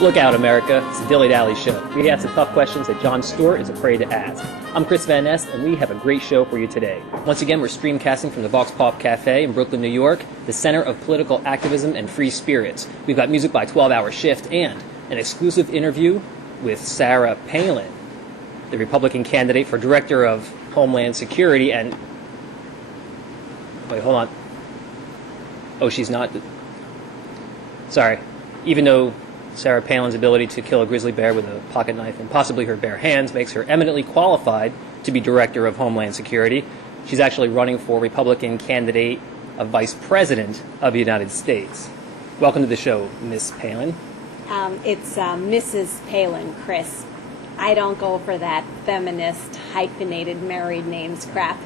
Look out, America. It's the Dilly Dally Show. We ask the tough questions that Jon Stewart is afraid to ask. I'm Chris Van Nest, and we have a great show for you today. Once again, we're streamcasting from the Vox Pop Cafe in Brooklyn, New York, the center of political activism and free spirits. We've got music by 12 Hour Shift and an exclusive interview with Sarah Palin, the Republican candidate for Director of Homeland Security, and... Wait, hold on. Oh, she's not... Sorry. Even though Sarah Palin's ability to kill a grizzly bear with a pocket knife and possibly her bare hands makes her eminently qualified to be Director of Homeland Security, she's actually running for Republican candidate of Vice President of the United States. Welcome to the show, Miss Palin. It's Mrs. Palin, Chris. I don't go for that feminist, hyphenated married names crap.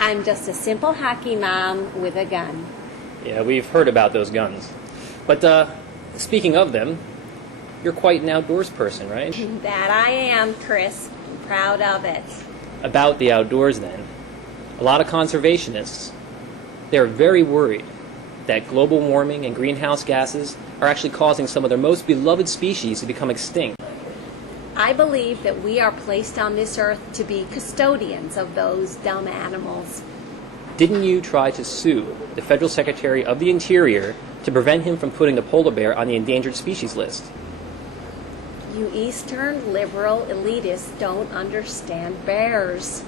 I'm just a simple hockey mom with a gun. Yeah, we've heard about those guns. But, speaking of them, you're quite an outdoors person, right? That I am, Chris. I'm proud of it. About the outdoors, then. A lot of conservationists, they're very worried that global warming and greenhouse gases are actually causing some of their most beloved species to become extinct. I believe that we are placed on this earth to be custodians of those dumb animals. Didn't you try to sue the Federal Secretary of the Interior to prevent him from putting the polar bear on the endangered species list? You Eastern liberal elitists don't understand bears.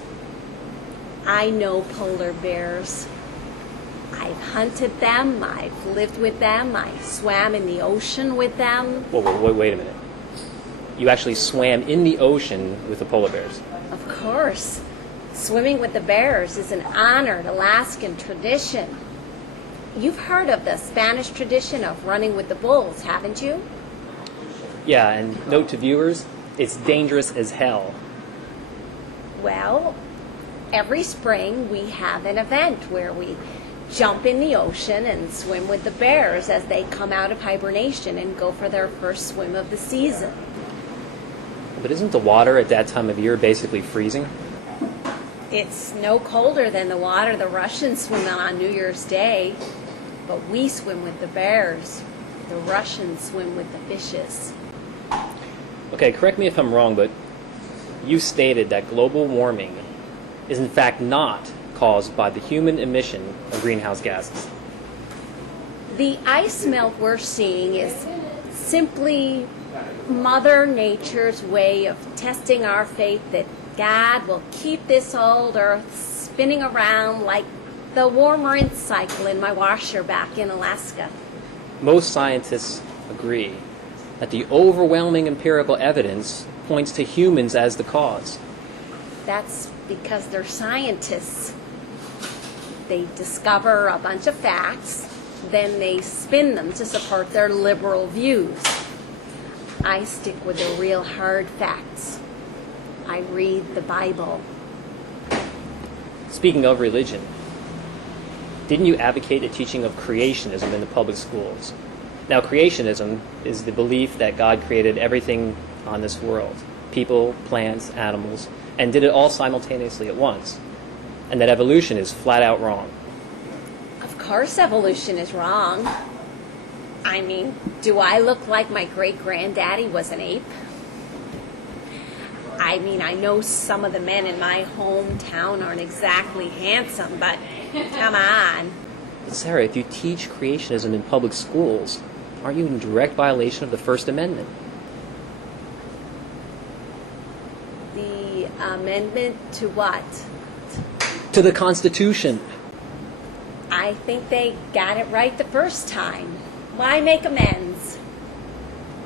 I know polar bears. I've hunted them, I've lived with them, I swam in the ocean with them. Wait a minute. You actually swam in the ocean with the polar bears? Of course. Swimming with the bears is an honored Alaskan tradition. You've heard of the Spanish tradition of running with the bulls, haven't you? Yeah, and note to viewers, it's dangerous as hell. Well, every spring we have an event where we jump in the ocean and swim with the bears as they come out of hibernation and go for their first swim of the season. But isn't the water at that time of year basically freezing? It's no colder than the water the Russians swim in on New Year's Day. But we swim with the bears. The Russians swim with the fishes. Okay, correct me if I'm wrong, but you stated that global warming is in fact not caused by the human emission of greenhouse gases. The ice melt we're seeing is simply Mother Nature's way of testing our faith that God will keep this old earth spinning around like the warm rinse cycle in my washer back in Alaska. Most scientists agree that the overwhelming empirical evidence points to humans as the cause. That's because they're scientists. They discover a bunch of facts, then they spin them to support their liberal views. I stick with the real hard facts. I read the Bible. Speaking of religion, didn't you advocate the teaching of creationism in the public schools? Now, creationism is the belief that God created everything on this world, people, plants, animals, and did it all simultaneously at once, and that evolution is flat out wrong. Of course evolution is wrong. I mean, do I look like my great-granddaddy was an ape? I mean, I know some of the men in my hometown aren't exactly handsome, but come on. But Sarah, if you teach creationism in public schools, aren't you in direct violation of the First Amendment? The amendment to what? To the Constitution. I think they got it right the first time. Why make amends?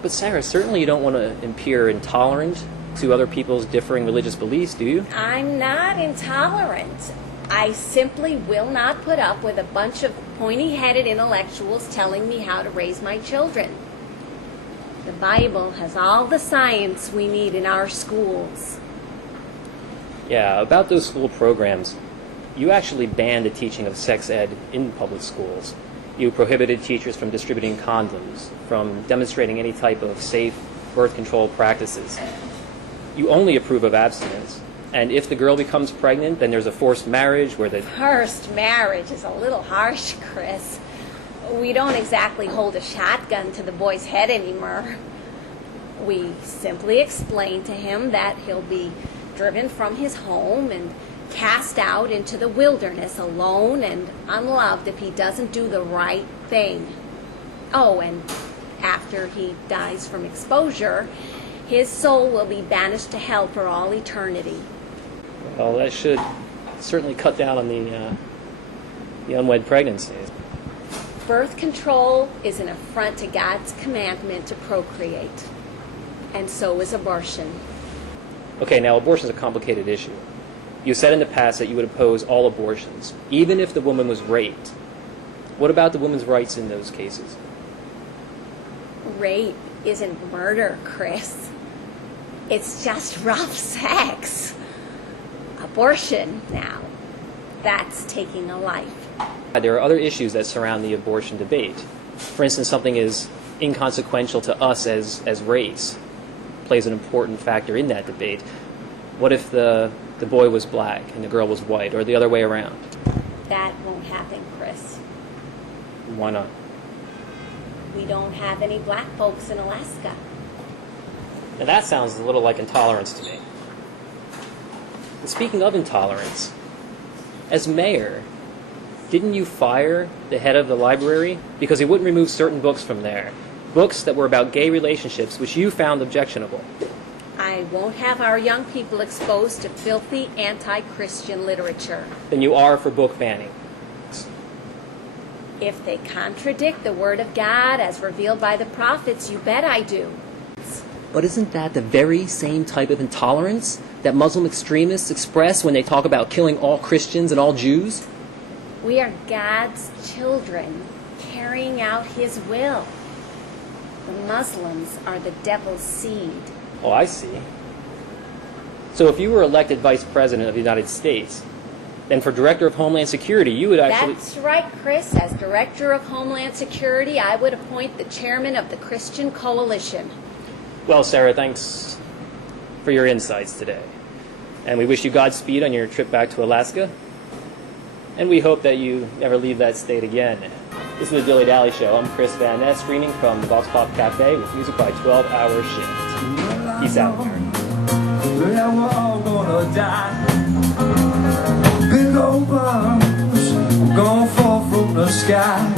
But Sarah, certainly you don't want to appear intolerant to other people's differing religious beliefs, do you? I'm not intolerant. I simply will not put up with a bunch of pointy-headed intellectuals telling me how to raise my children. The Bible has all the science we need in our schools. Yeah, about those school programs, you actually banned the teaching of sex ed in public schools. You prohibited teachers from distributing condoms, from demonstrating any type of safe birth control practices. You only approve of abstinence. And if the girl becomes pregnant, then there's a forced marriage where the... Forced marriage is a little harsh, Chris. We don't exactly hold a shotgun to the boy's head anymore. We simply explain to him that he'll be driven from his home and cast out into the wilderness alone and unloved if he doesn't do the right thing. Oh, and after he dies from exposure, his soul will be banished to hell for all eternity. Well, that should certainly cut down on the unwed pregnancies. Birth control is an affront to God's commandment to procreate, and so is abortion. Okay, now abortion is a complicated issue. You said in the past that you would oppose all abortions, even if the woman was raped. What about the woman's rights in those cases? Rape isn't murder, Chris. It's just rough sex. Abortion, now, that's taking a life. There are other issues that surround the abortion debate. For instance, something as inconsequential to us as race plays an important factor in that debate. What if the boy was black and the girl was white, or the other way around? That won't happen, Chris. Why not? We don't have any black folks in Alaska. Now that sounds a little like intolerance to me. And speaking of intolerance, as mayor, didn't you fire the head of the library because he wouldn't remove certain books from there? Books that were about gay relationships, which you found objectionable. I won't have our young people exposed to filthy anti-Christian literature. Then you are for book banning. If they contradict the Word of God as revealed by the prophets, you bet I do. But isn't that the very same type of intolerance that Muslim extremists express when they talk about killing all Christians and all Jews? We are God's children carrying out His will. The Muslims are the devil's seed. Oh, I see. So if you were elected Vice President of the United States, then for Director of Homeland Security, you would actually... That's right, Chris. As Director of Homeland Security, I would appoint the chairman of the Christian Coalition. Well, Sarah, thanks for your insights today. And we wish you Godspeed on your trip back to Alaska. And we hope that you never leave that state again. This is the Dilly Dally Show. I'm Chris Van Ness, streaming from the Vox Pop Cafe with music by 12-Hour Shift. Peace out, America. Well, we're all gonna die. Big old bombs gonna fall from the sky.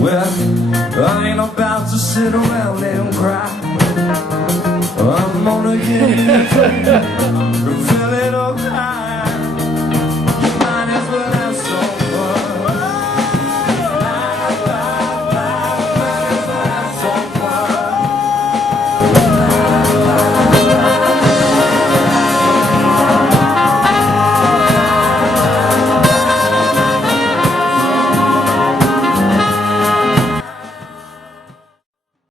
Well, I ain't about to sit around and cry. I'm gonna get it, fill it up high.